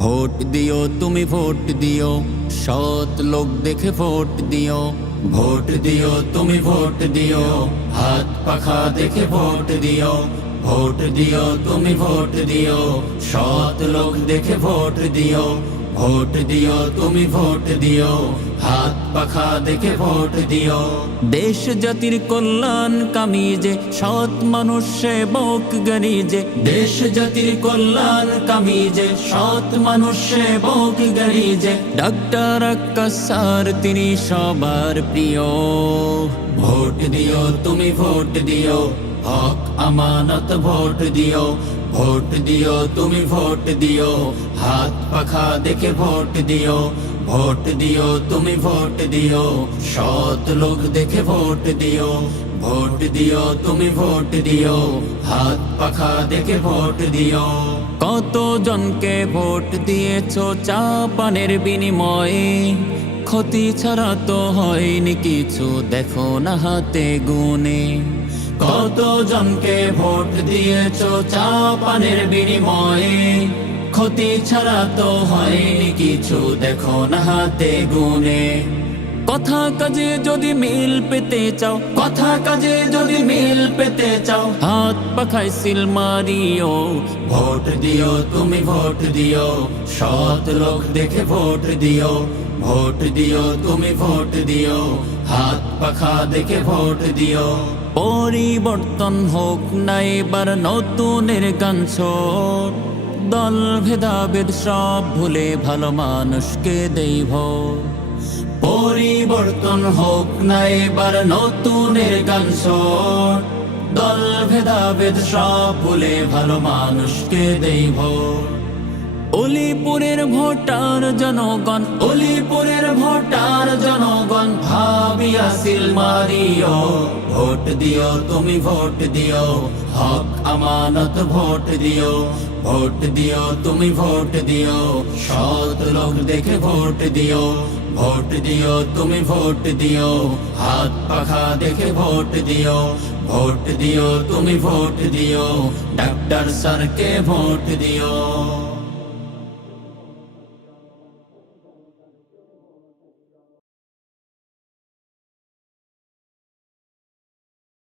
Vote দিও তুমি vote দিও, সৎ লোক দেখে ভোট দিও। ভোট দিও তুমি ভোট দিও, হাত পাখা দেখে ভোট দিও। ভোট দিও তুমি ভোট দিও, সৎ লোক দেখে ভোট দিও। ভোট দিও তুমি ভোট দিও, হাত পাখা দেখে ভোট দিও। দেশ জাতির কল্যাণ কামিজে সৎ মানুষ সেবক গরিজে। দেশ জাতির কল্যাণ কামিজে সৎ মানুষ সেবক গরিজে। ডাক্তার আক্কাস স্যার তিনি সবার প্রিয়। ভোট দিও তুমি ভোট দিও, হক আমানত ভোট দিও। ভোট দিও তুমি ভোট দিও, হাত পাখা দেখে ভোট দিও। ভোট দিও তুমি ভোট দিও, সৎ লোক দেখে ভোট দিও। ভোট দিও তুমি ভোট দিও, হাত পাখা দেখে ভোট দিও। কত জনকে ভোট দিয়েছো চা পানের বিনিময়ে, ক্ষতি ছাড়া তো হয়নি কিছু, দেখো না হাতে গুনে। কত জনকে ভোট দিয়েছো চা পানের বিনিময়ে, ক্ষতি ছাড়া তো হয়নি কিছু, দেখো না হাতে গুনে। কথা কাজে যদি মিল পেতে চাও, কথা কাজে যদি মিল পেতে চাও, হাত পাখায় সিল মারিও। ভোট দিও তুমি ভোট দিও, সৎ লোক দেখে ভোট দিও। ভোট দিও তুমি ভোট দিও, হাত পাখা দেখে ভোট দিও। পরিবর্তন হোক না এবার নতুনের গান ছোট, দল ভেদাভেদ সব ভুলে ভালো মানুষকে দেই ভোট। পরিবর্তন হোক না এবার নতুনের গান ছোট, দল ভেদাভেদ সব ভুলে ভালো মানুষকে দেই ভোট। অলিপুরের ভোটার জনগণ, অলিপুরের ভোটার জনগণ, ভাবিয়া সিল মারিও। ভোট দিও তুমি ভোট দিও, হক আমানত ভোট দিও। ভোট দিও তুমি ভোট দিও, সৎ লোক দেখে ভোট দিও। ভোট দিও তুমি ভোট দিও, হাত পাখা দেখে ভোট দিও। ভোট দিও তুমি ভোট দিও, ডাক্তার স্যারকে ভোট দিও।